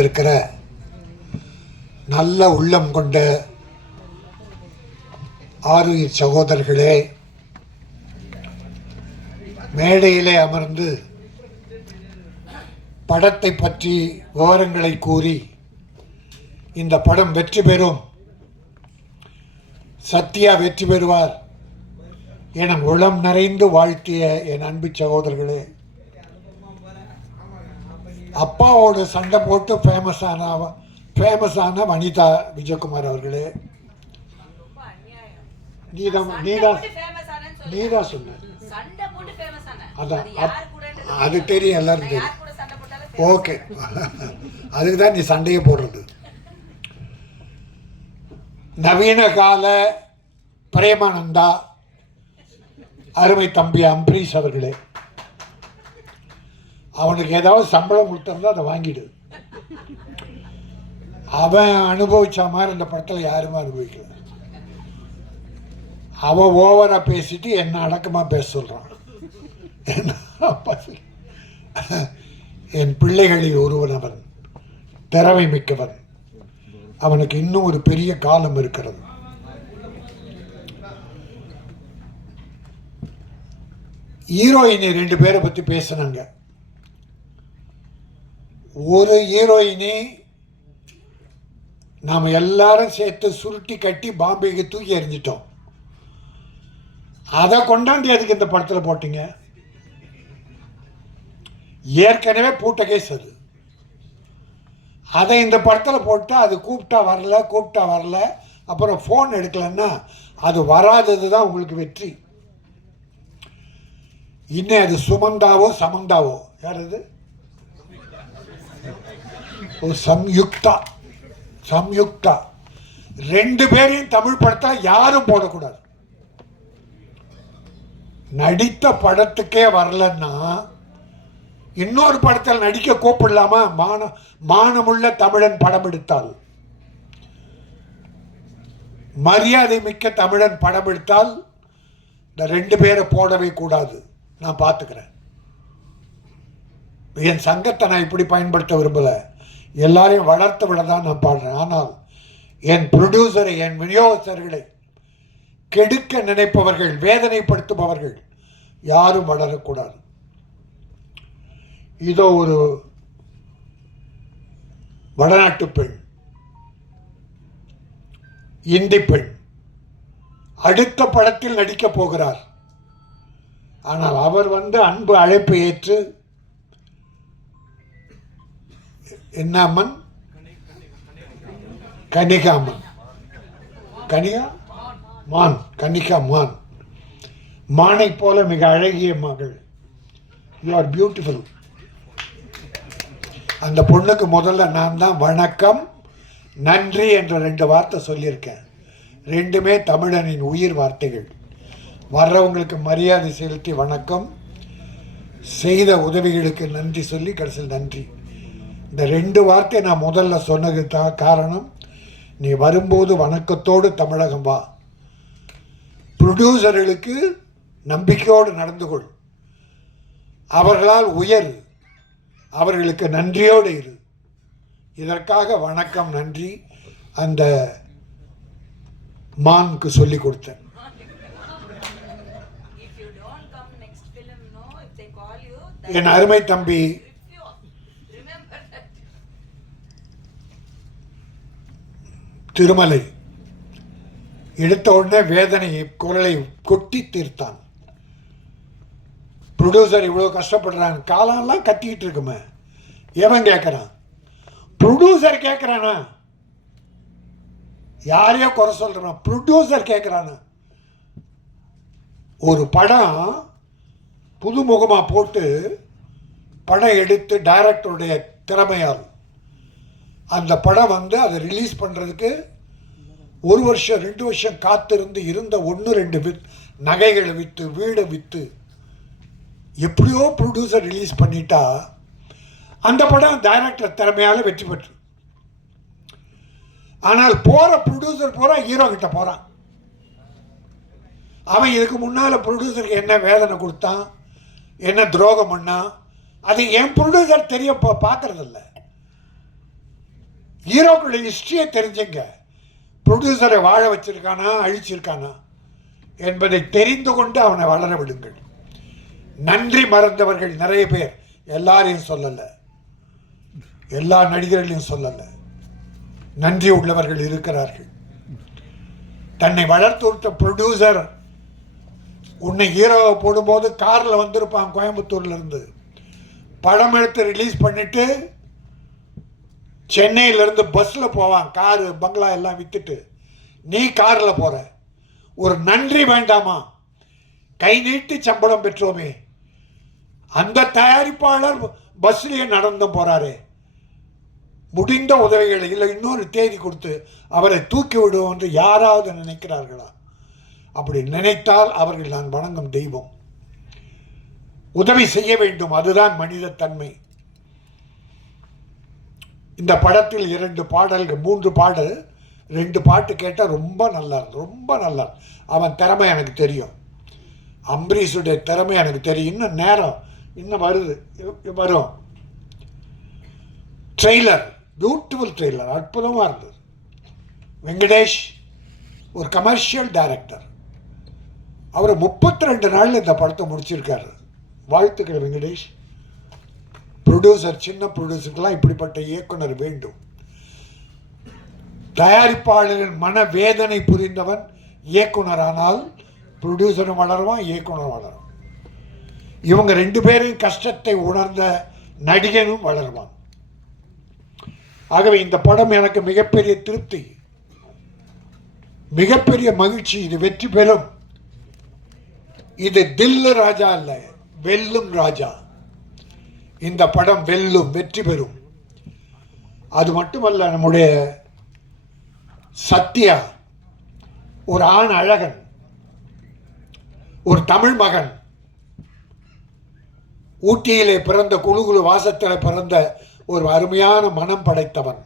வந்திருக்கிற நல்ல உள்ளம் கொண்ட ஆருயிர் சகோதரர்களே, மேடையிலே அமர்ந்து படத்தை பற்றி விவரங்களை கூறி இந்த படம் வெற்றி பெறும், சத்யா வெற்றி பெறுவார் என உளம் நிறைந்து வாழ்த்திய என் அன்பு சகோதரர்களே, அப்பாவோட சண்டை போட்டு ஃபேமஸான வனிதா விஜயகுமார் அவர்களே, நீதான் சொன்ன, அதான் அது தெரியும், எல்லாரும் தெரியும். ஓகே, அதுக்கு தான் நீ சண்டையை போடுறது. நவீன கால பிரேமானந்தா அருமை தம்பி அம்பரீஷ் அவர்களே, அவனுக்கு ஏதாவது சம்பளம் கொடுத்துருந்தா அதை வாங்கிடு. அவன் அனுபவிச்ச மாதிரி இந்த படத்தில் யாருமே அனுபவிக்கல. அவன் ஓவராக பேசிட்டு என்ன அடக்கமாக பேச சொல்கிறான். என் பிள்ளைகளில் ஒருவன் அவன், திறமை மிக்கவன். அவனுக்கு இன்னும் ஒரு பெரிய காலம் இருக்கிறது. ஹீரோயினி 2 பேரை பற்றி பேசினாங்க. ஒரு ஹீரோயினி நாம் எல்லாரும் சேர்த்து சுருட்டி கட்டி பாம்பேக்கு தூக்கி எறிஞ்சிட்டோம். அதை கொண்டாந்து எதுக்கு இந்த படத்தில் போட்டீங்க? ஏற்கனவே பூட்ட கேஸ் அது. அதை இந்த படத்தில் போட்டு அது கூப்பிட்டா வரல, அப்புறம் ஃபோன் எடுக்கலன்னா அது வராதது தான் உங்களுக்கு வெற்றி. இன்னும் அது சுமந்தாவோ சமந்தாவோ, யார் அது? சம்யுக்தா 2 பேரையும் தமிழ் படத்தை யாரும் போடக்கூடாது. நடித்த படத்துக்கே வரலன்னா இன்னொரு படத்தில் நடிக்க கூப்பிடலாமா? மானமுள்ள தமிழன் படம் எடுத்தால், மரியாதை மிக்க தமிழன் படம் எடுத்தால் இந்த 2 பேரை போடவே கூடாது. நான் பார்த்துக்கிறேன். என் சங்கத்தை நான் இப்படி பயன்படுத்த விரும்பலை. எல்லாரையும் வளர்த்து விட தான் நான் பாடுறேன். ஆனால் என் ப்ரொடியூசரை, என் விநியோகஸ்தர்களை கெடுக்க நினைப்பவர்கள், வேதனைப்படுத்துபவர்கள் யாரும் வளரக்கூடாது. இதோ ஒரு வடநாட்டு பெண், இந்தி பெண் அடுத்த படத்தில் நடிக்கப் போகிறார். ஆனால் அவர் அன்பு அழைப்பு ஏற்று, என்ன அம்மன்? கனிகா மான். மானை போல மிக அழகிய மகள். You are beautiful. அந்த பொண்ணுக்கு முதல்ல நான் தான் வணக்கம், நன்றி என்ற 2 வார்த்தை சொல்லியிருக்கேன். 2மே தமிழனின் உயிர் வார்த்தைகள். வர்றவங்களுக்கு மரியாதை செலுத்தி வணக்கம், செய்த உதவிகளுக்கு நன்றி சொல்லி கடைசியில் நன்றி. இந்த 2 வார்த்தை நான் முதல்ல சொன்னது தான் காரணம். நீ வரும்போது வணக்கத்தோடு தமிழகம் வா. ப்ரொடியூசர்களுக்கு நம்பிக்கையோடு நடந்து கொள். அவர்களால் உயர், அவர்களுக்கு நன்றியோடு இரு. இதற்காக வணக்கம், நன்றி அந்த மானுக்கு சொல்லி கொடுத்தேன். என் அருமை தம்பி திருமலை எடுத்த உடனே வேதனை குரலை கொட்டி தீர்த்தான். ப்ரொடியூசர் இவ்வளோ கஷ்டப்படுறான், காலம்லாம் கத்திக்கிட்டு இருக்குமே, எவன் கேட்குறான்? ப்ரொடியூசர் கேட்குறானா? யாரையோ குறை சொல்கிறான், ப்ரொடியூசர் கேட்குறானா? ஒரு படம் புதுமுகமாக போட்டு படம் எடுத்து டைரக்டருடைய திறமையால் அந்த படம் அதை ரிலீஸ் பண்ணுறதுக்கு 1 வருஷம் 2 வருஷம் காத்திருந்து இருந்த 1-2 நகைகளை விற்று, வீடை விற்று, எப்படியோ ப்ரொடியூசர் ரிலீஸ் பண்ணிட்டா அந்த படம் டைரக்டர் திறமையால் வெற்றி பெற்று. ஆனால் போகிற ப்ரொடியூசர் ஹீரோ கிட்ட போகிறான். அவன் இதுக்கு முன்னால் ப்ரொடியூசருக்கு என்ன வேதனை கொடுத்தான், என்ன துரோகம் பண்ணான், அது என் ப்ரொடியூசர் தெரிய பார்க்கறதில்ல. ஹீரோக்களுடைய ஹிஸ்டரியை தெரிஞ்சுங்க. ப்ரொடியூசரை வாழ வச்சிருக்கானா அழிச்சிருக்கானா என்பதை தெரிந்து கொண்டு அவனை வளர விடுங்கள். நன்றி மறந்தவர்கள் நிறைய பேர், எல்லாரையும் சொல்லலை, எல்லா நடிகர்களையும் சொல்லலை, நன்றி உள்ளவர்கள் இருக்கிறார்கள். தன்னை வளர்த்து விட்ட ப்ரொடியூசர் உன்னை ஹீரோவை போடும்போது காரில் வந்திருப்பான் கோயம்புத்தூர்லேருந்து, படம் எடுத்து ரிலீஸ் பண்ணிவிட்டு சென்னையிலேருந்து பஸ்ஸில் போவான், காரு பங்களா எல்லாம் விற்றுட்டு. நீ காரில் போகிற, ஒரு நன்றி வேண்டாமா? கை நீட்டி சம்பளம் பெற்றோமே, அந்த தயாரிப்பாளர் பஸ்லேயே நடந்து போகிறாரே, முடிந்த உதவிகளை இல்லை இன்னொரு தேதி கொடுத்து அவரை தூக்கி விடுவோம் என்று யாராவது நினைக்கிறார்களா? அப்படி நினைத்தால் அவர்கள் நான் வணங்கும் தெய்வம். உதவி செய்ய வேண்டும், அதுதான் மனித தன்மை. இந்த படத்தில் 2 பாடல்கள் 3 பாடல் 2 பாட்டு கேட்டால் ரொம்ப நல்லா இருந்தது, ரொம்ப நல்லா. அவன் திறமை எனக்கு தெரியும், அம்பரீஷுடைய திறமை எனக்கு தெரியும். இன்னும் நேரம் இன்னும் வருது, வரும். ட்ரெய்லர், பியூட்டிஃபுல் ட்ரெய்லர், அற்புதமாக இருந்தது. வெங்கடேஷ் ஒரு கமர்ஷியல் டைரக்டர், அவர் 32 நாளில் இந்த படத்தை முடிச்சிருக்காரு. வாழ்த்துக்கள் வெங்கடேஷ். ப்ரொடியூசர், சின்ன ப்ரொடியூசருக்கெல்லாம் இப்படிப்பட்ட இயக்குனர் வேண்டும். தயாரிப்பாளரின் மனவேதனை புரிந்தவன் இயக்குனரானால் ப்ரொடியூசரும் வளருவான், இயக்குனரும் வளரும். இவங்க 2 பேரும் கஷ்டத்தை உணர்ந்த நடிகனும் வளருவான். ஆகவே இந்த படம் எனக்கு மிகப்பெரிய திருப்தி, மிகப்பெரிய மகிழ்ச்சி. இது வெற்றி பெறும். இது தில்லு ராஜா அல்ல, வெல்லும் ராஜா. இந்த படம் வெல்லும், வெற்றி பெறும். அது மட்டுமல்ல, நம்முடைய சத்யா ஒரு ஆண் அழகன், ஒரு தமிழ் மகன், ஊட்டியிலே பிறந்த குழுகுழு வாசத்தில் பிறந்த ஒரு அருமையான மனம் படைத்தவன்.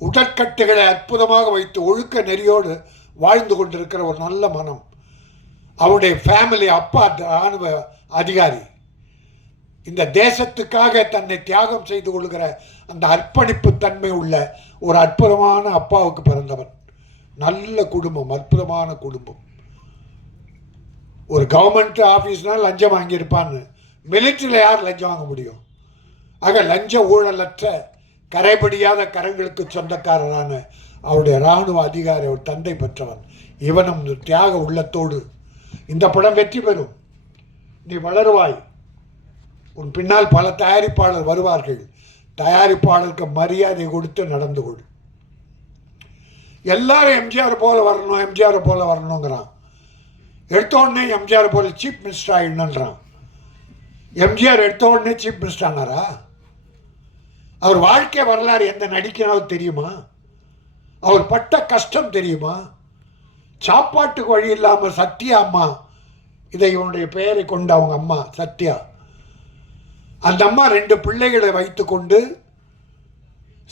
உடற்கட்டுகளை அற்புதமாக வைத்து ஒழுக்க நெறியோடு வாழ்ந்து கொண்டிருக்கிற ஒரு நல்ல மனம். அவருடைய ஃபேமிலி, அப்பா இராணுவ அதிகாரி. இந்த தேசத்துக்காக தன்னை தியாகம் செய்து கொள்கிற அந்த அர்ப்பணிப்பு தன்மை உள்ள ஒரு அற்புதமான அப்பாவுக்கு பிறந்தவன். நல்ல குடும்பம், அற்புதமான குடும்பம். ஒரு கவர்மெண்ட் ஆஃபீஸ்னால் லஞ்சம் வாங்கியிருப்பான்னு, மிலிட்டரியில் யார் லஞ்சம் வாங்க முடியும்? ஆக லஞ்ச ஊழலற்ற கரைபடியாத கரங்களுக்கு சொந்தக்காரரான அவருடைய இராணுவ அதிகாரி, அவர் தந்தை பெற்றவன். இவனும் தியாக உள்ளத்தோடு இந்த படம் வெற்றி பெறும். நீ வளருவாய், உன் பின்னால் பல தயாரிப்பாளர் வருவார்கள். தயாரிப்பாளருக்கு மரியாதை கொடுத்து நடந்து கொள். எல்லாரும் எம்ஜிஆர் போல வரணும், எம்ஜிஆர் போல வரணுங்கிறான். எடுத்த உடனே எம்ஜிஆர் போல சீஃப் மினிஸ்டர் ஆயிடணுன்றான். எம்ஜிஆர் எடுத்த உடனே சீஃப் மினிஸ்டர் ஆனாரா? அவர் வாழ்க்கை வரலாறு எந்த நடிக்கிறாவது தெரியுமா? அவர் பட்ட கஷ்டம் தெரியுமா? சாப்பாட்டுக்கு வழி இல்லாமல் சத்யா அம்மா, இதை இவனுடைய பெயரை கொண்டு அவங்க அம்மா சத்யா, அந்த அம்மா 2 பிள்ளைகளை வைத்து கொண்டு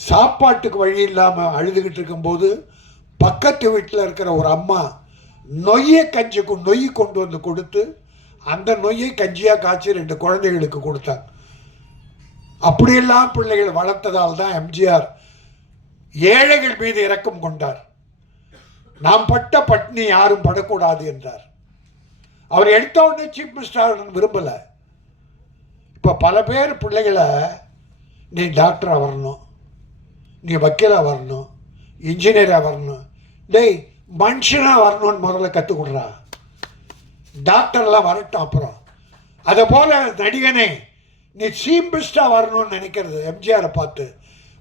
சாப்பாட்டுக்கு வழி இல்லாமல் அழுதுகிட்டு இருக்கும்போது பக்கத்து வீட்டில் இருக்கிற ஒரு அம்மா நொய்யை கஞ்சிக்கும் நொய் கொண்டு வந்து கொடுத்து அந்த நொய்யை கஞ்சியாக காய்ச்சி 2 குழந்தைகளுக்கு கொடுத்தாங்க. அப்படியெல்லாம் பிள்ளைகள் வளர்த்ததால் தான் எம்ஜிஆர் ஏழைகள் மீது இரக்கம் கொண்டார். நாம் பட்ட பட்னி யாரும் படக்கூடாது என்றார். அவர் எடுத்த உடனே சீஃப் மினிஸ்டர் விரும்பலை. இப்போ பல பேர் பிள்ளைகளை, நீ டாக்டராக வரணும், நீ வக்கீலாக வரணும், இன்ஜினியராக வரணும், டேய் மனுஷனாக வரணும்னு முதல்ல கற்றுக் கொடுறா. டாக்டர்லாம் வரட்டும் அப்புறம். அதை போல் நடிகனே, நீ சீஃப் மினிஸ்டராக வரணும்னு நினைக்கிறது எம்ஜிஆரை பார்த்து.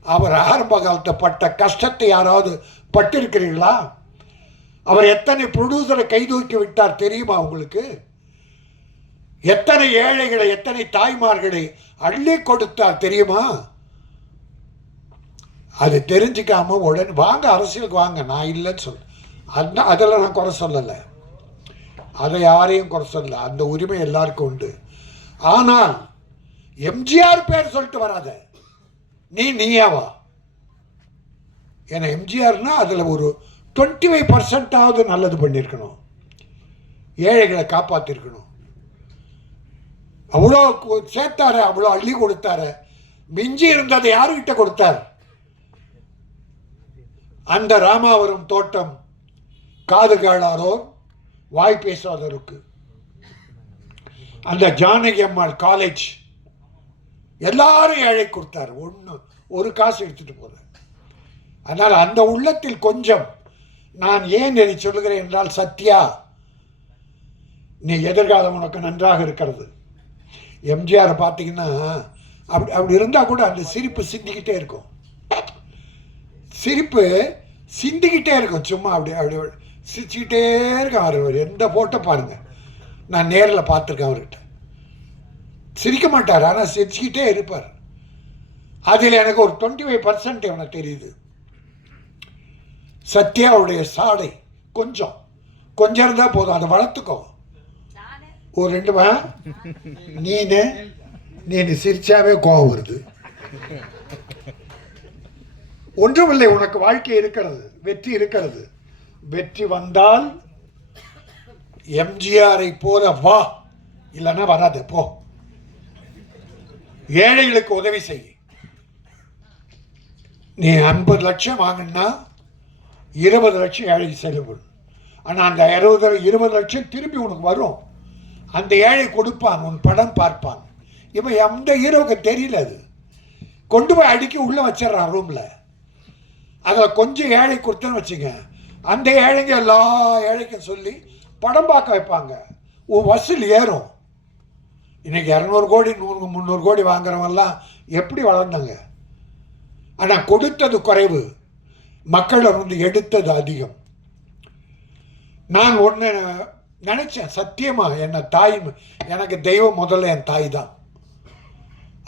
அவர் ஆரம்ப காலத்தை பட்ட கஷ்டத்தை யாராவது பட்டிருக்கிறீர்களா? அவர் எத்தனை ப்ரொடியூசரை கைதூக்கி விட்டார் தெரியுமா உங்களுக்கு? எத்தனை ஏழைகளை, எத்தனை தாய்மார்களை அள்ளி கொடுத்தார் தெரியுமா? அது தெரிஞ்சுக்காம உடனே வாங்க அரசியலுக்கு வாங்க, நான் இல்லைன்னு சொல்ல, அதில் நான் குறை சொல்லலை, அதை யாரையும் குறை சொல்லலை, அந்த உரிமை எல்லாருக்கும் உண்டு. ஆனால் எம்ஜிஆர் பேர் சொல்லிட்டு வராத, நீயாவா? ஏன்னா எம்ஜிஆர்னா அதில் ஒரு 25% நல்லது பண்ணியிருக்கணும், ஏழைகளை காப்பாற்றிருக்கணும். அவ்வளோ சேர்த்தாரு, அவ்வளோ அள்ளி கொடுத்தாரு. மிஞ்சி இருந்ததை யாருக்கிட்ட கொடுத்தார்? அந்த ராமாவரம் தோட்டம் காது கேளாதோர் வாய் பேசாதோருக்கு, அந்த ஜானகி அம்மாள் காலேஜ் எல்லாரும் ஏழை கொடுத்தார், ஒரு காசு எடுத்துட்டு போற. அதனால் அந்த உள்ளத்தில் கொஞ்சம் நான் ஏன் இதை சொல்லுகிறேன் என்றால், சத்யா நீ எதிர்காலம் உனக்கு நன்றாக இருக்கிறது. எம்ஜிஆரை பார்த்தீங்கன்னா அப்படி இருந்தால் கூட அந்த சிரிப்பு சிந்திக்கிட்டே இருக்கும், சிரிப்பு சிந்திக்கிட்டே இருக்கும், சும்மா அப்படி சிரிச்சுக்கிட்டே இருக்கும். அவர் எந்த போட்டோ பாருங்கள், நான் நேரில் பார்த்துருக்கேன், அவர்கிட்ட சிரிக்க மாட்டார், ஆனால் சிரிச்சுக்கிட்டே இருப்பார். அதில் எனக்கு ஒரு 25% எனக்கு தெரியுது. சத்யாவுடைய சாடை கொஞ்சம் இருந்தால் போதும், அதை வளர்த்துக்கோ. ஒரு 2 நீ சிரிச்சாவே கோபம் வருது. ஒன்றுமில்லை, உனக்கு வாழ்க்கை இருக்கிறது, வெற்றி இருக்கிறது. வெற்றி வந்தால் எம்ஜிஆரை போல வா, இல்லைன்னா வராது, போ. ஏழைகளுக்கு உதவி செய். நீ 50 லட்சம் வாங்கினா 20 லட்சம் ஏழைக்கு செலவு. ஆனால் அந்த 20 லட்சம் திரும்பி உனக்கு வரும். அந்த ஏழை கொடுப்பான், உன் படம் பார்ப்பான். இவன் எந்த ஹீரோவுக்கு தெரியல, அது கொண்டு போய் அடிக்கி உள்ளே வச்சிடறான் ரூமில். அதில் கொஞ்சம் ஏழை கொடுத்தேன்னு வச்சுங்க, அந்த ஏழைங்க எல்லா ஏழைக்கும் சொல்லி படம் பார்க்க வைப்பாங்க, உன் வசூல் ஏறும். இன்றைக்கி 200 கோடி 100 300 கோடி வாங்குறவங்கெல்லாம் எப்படி வளர்ந்தாங்க? ஆனால் கொடுத்தது குறைவு, மக்களை வந்து எடுத்தது அதிகம். நான் ஒன்று நினச்சேன், சத்தியமாக எனக்கு தெய்வம் முதல்ல என் தாய் தான்.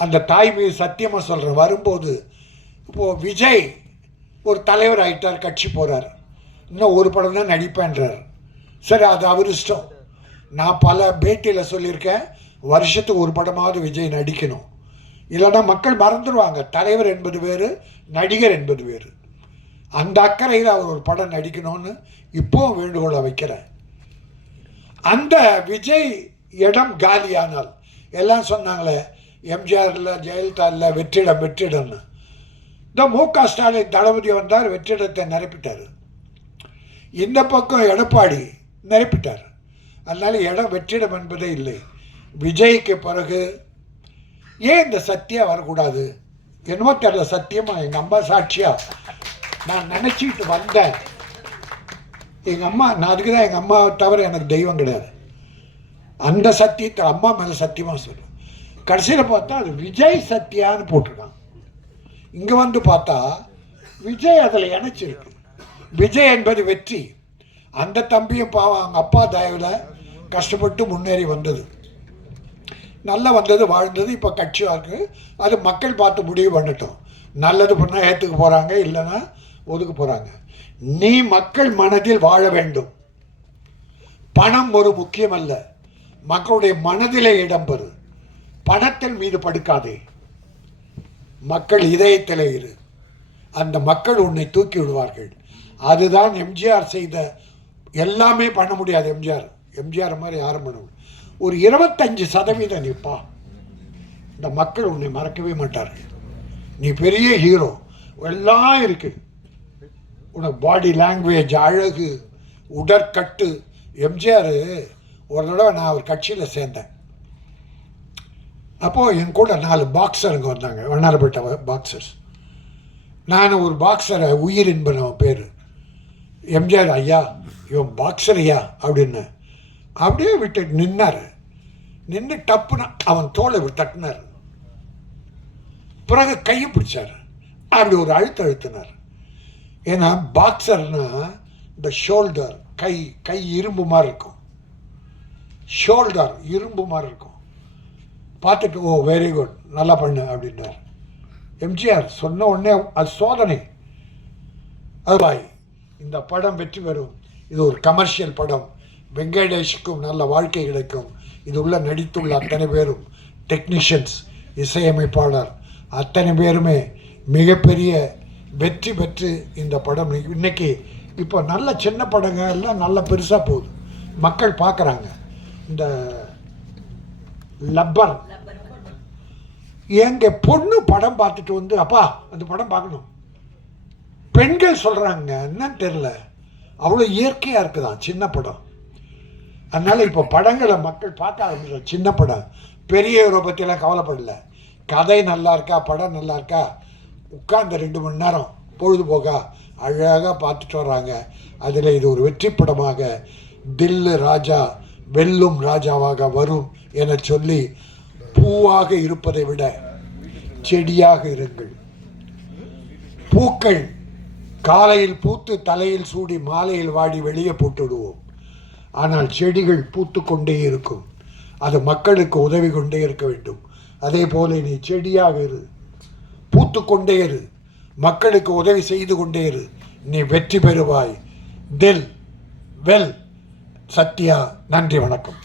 அந்த தாய் மீது சத்தியமாக சொல்கிறேன். வரும்போது இப்போது விஜய் ஒரு தலைவர் ஆகிட்டார், கட்சி போகிறார், இன்னும் ஒரு படம் தான் நடிப்பேன்றார். சரி, அது அவர் இஷ்டம். நான் பல பேட்டியில் சொல்லியிருக்கேன், வருஷத்துக்கு ஒரு படமாவது விஜய் நடிக்கணும், இல்லைன்னா மக்கள் மறந்துடுவாங்க. தலைவர் என்பது வேறு, நடிகர் என்பது வேறு. அந்த அக்கறையில் அவர் ஒரு படம் நடிக்கணும்னு இப்போவும் வேண்டுகோளை வைக்கிறேன். அந்த விஜய் இடம் காலியானால், எல்லாம் சொன்னாங்களே எம்ஜிஆர் இல்லை, ஜெயலலிதா இல்லை, வெற்றிடம்னு. இந்த மு.க. ஸ்டாலின் தளபதி வந்தார், வெற்றிடத்தை நிரப்பிட்டார். இந்த பக்கம் எடப்பாடி நிரப்பிட்டார். அதனால இடம் வெற்றிடம் என்பதே இல்லை. விஜய்க்கு பிறகு ஏன் இந்த சத்யா வரக்கூடாது? என்னமோ தெரியல, சத்தியமாக எங்கள் அம்மா சாட்சியாக நான் நினச்சிக்கிட்டு வந்தேன். எங்கள் அம்மா, நான் அதுக்கு தான் எங்கள் அம்மாவை தவிர எனக்கு தெய்வம் கிடையாது. அந்த சத்தியத்தை அம்மா மேலே சத்தியமாக சொல்லுவேன். கடைசியில் பார்த்தா அது விஜய் சத்யான்னு போட்டிருக்கான். இங்கே வந்து பார்த்தா விஜய் அதில் இணைச்சிருக்கு. விஜய் என்பது வெற்றி. அந்த தம்பியும் பாவம் அவங்க அப்பா தயவில் கஷ்டப்பட்டு முன்னேறி வந்தது, நல்லா வந்தது, வாழ்ந்தது. இப்போ கட்சியாக இருக்குது. அது மக்கள் பார்த்து முடிவு பண்ணட்டும். நல்லது பண்ணால் ஏற்றுக்க போகிறாங்க, இல்லைன்னா ஒதுக்க போகிறாங்க. நீ மக்கள் மனதில் வாழ வேண்டும். பணம் ஒரு முக்கியமல்ல, மக்களுடைய மனதிலே இடம்பெறு. பணத்தின் மீது படுக்காதே, மக்கள் இதயத்திலே இரு. அந்த மக்கள் உன்னை தூக்கி விடுவார்கள். அதுதான் எம்ஜிஆர் செய்த. எல்லாமே பண்ண முடியாது எம்ஜிஆர் மாதிரி யாரும் பண்ண முடியும். ஒரு 25% நிற்பா, இந்த மக்கள் உன்னை மறக்கவே மாட்டார்கள். நீ பெரிய ஹீரோ, எல்லாம் இருக்கு. உனக்கு பாடி லாங்குவேஜ், அழகு, உடற்கட்டு. எம்ஜிஆர் ஒரு தடவை நான் ஒரு கட்சியில் சேர்ந்தேன். அப்போது என் கூட 4 பாக்ஸருங்க வந்தாங்க, வண்ணாரப்பேட்டை பாக்ஸர்ஸ். நான் ஒரு பாக்ஸரை, உயிர் என்பவன் பேர். எம்ஜிஆர், ஐயா இவன் பாக்ஸர் ஐயா அப்படின்னு அப்படியே விட்டு நின்னார். நின்று டப்புனா அவன் தோலை தட்டினார். பிறகு கையை பிடிச்சார், அப்படி ஒரு அழுத்தினார். ஏன்னா பாக்ஸர்னா இந்த ஷோல்டர், கை இரும்பு மாதிரி இருக்கும், ஷோல்டர் இரும்பு மாதிரி இருக்கும். பார்த்துட்டு ஓ வெரி குட், நல்லா பண்ணு அப்படின்னார். எம்ஜிஆர் சொன்ன உடனே அது சோதனை. அது பாய், இந்த படம் வெற்றி பெறும், இது ஒரு கமர்ஷியல் படம், வெங்கடேஷுக்கும் நல்ல வாழ்க்கை கிடைக்கும். இது உள்ள நடித்துள்ள அத்தனை பேரும், டெக்னீஷியன்ஸ், இசையமைப்பாளர் அத்தனை பேருமே மிகப்பெரிய வெற்றி பெற்று இந்த படம் இன்னைக்கு இப்போ நல்ல சின்ன படங்க எல்லாம் நல்ல பெருசாக போகுது, மக்கள் பார்க்குறாங்க. இந்த லப்பர் எங்கள் பொண்ணு படம் பார்த்துட்டு வந்து, அப்பா அந்த படம் பார்க்கணும், பெண்கள் சொல்கிறாங்க என்னன்னு தெரில, அவ்வளோ இயற்கையாக இருக்குதான் சின்ன படம். அதனால் இப்போ படங்களை மக்கள் பார்க்க ஆரம்பிச்ச. சின்ன படம் பெரியவரை பற்றியெல்லாம் கவலைப்படல. கதை நல்லா இருக்கா, படம் நல்லா இருக்கா, உட்கார்ந்த 2 மணி நேரம் பொழுதுபோக்கா அழகாக பார்த்துட்டு வர்றாங்க. அதில் இது ஒரு வெற்றி படமாக தில்லு ராஜா வெல்லும் ராஜாவாக வரும் என சொல்லி, பூவாக இருப்பதை விட செடியாக இருங்கள். பூக்கள் காலையில் பூத்து தலையில் சூடி மாலையில் வாடி வெளியே போட்டுவிடுவோம். ஆனால் செடிகள் பூத்து கொண்டே இருக்கும். அது மக்களுக்கு உதவி கொண்டே இருக்க வேண்டும். அதே போல நீ செடியாக இரு, பூத்து கொண்டே இரு, மக்களுக்கு உதவி செய்து கொண்டே இரு. நீ வெற்றி பெறுவாய். தில் வெல். சத்யா. நன்றி, வணக்கம்.